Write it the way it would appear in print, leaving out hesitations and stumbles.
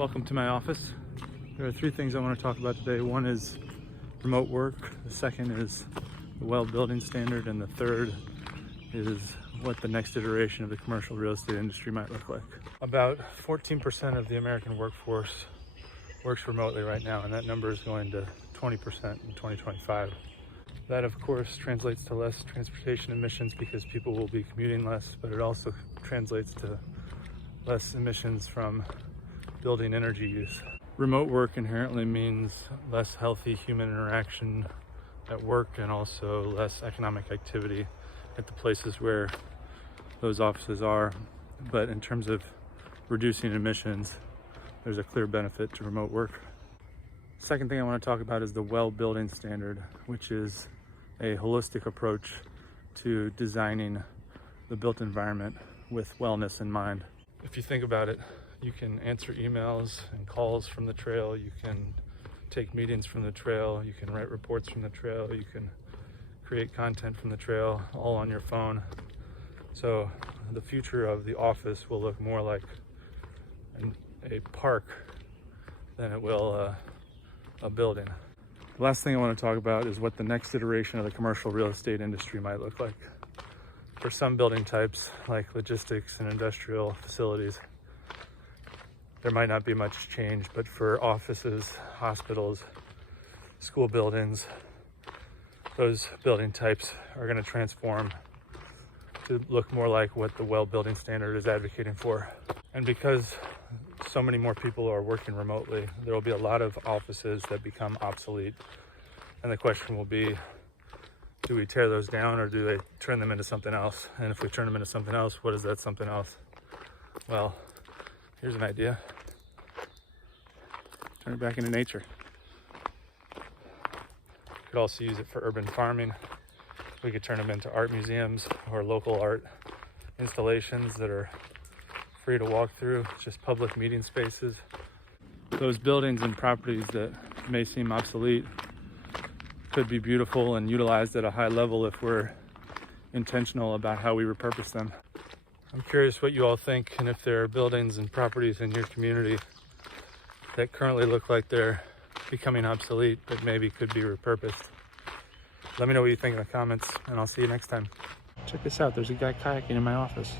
Welcome to my office. There are three things I want to talk about today. One is remote work, the second is the WELL building standard, and the third is what the next iteration of the commercial real estate industry might look like. About 14% of the American workforce works remotely right now, and that number is going to 20% in 2025. That of course translates to less transportation emissions because people will be commuting less, but it also translates to less emissions from building energy use. Remote work inherently means less healthy human interaction at work and also less economic activity at the places where those offices are. But in terms of reducing emissions, there's a clear benefit to remote work. Second thing I want to talk about is the WELL building standard, which is a holistic approach to designing the built environment with wellness in mind. If you think about it, you can answer emails and calls from the trail, you can take meetings from the trail, you can write reports from the trail, you can create content from the trail, all on your phone. So the future of the office will look more like a park than it will a building. The last thing I want to talk about is what the next iteration of the commercial real estate industry might look like. For some building types, like logistics and industrial facilities, there might not be much change, but for offices, hospitals, school buildings, those building types are going to transform to look more like what the WELL building standard is advocating for. And because so many more people are working remotely, there will be a lot of offices that become obsolete. And the question will be, do we tear those down or do they turn them into something else? And if we turn them into something else, what is that something else? Well, here's an idea. Turn it back into nature. We could also use it for urban farming. We could turn them into art museums or local art installations that are free to walk through, just public meeting spaces. Those buildings and properties that may seem obsolete could be beautiful and utilized at a high level if we're intentional about how we repurpose them. I'm curious what you all think, and if there are buildings and properties in your community that currently look like they're becoming obsolete but maybe could be repurposed. Let me know what you think in the comments, and I'll see you next time. Check this out, there's a guy kayaking in my office.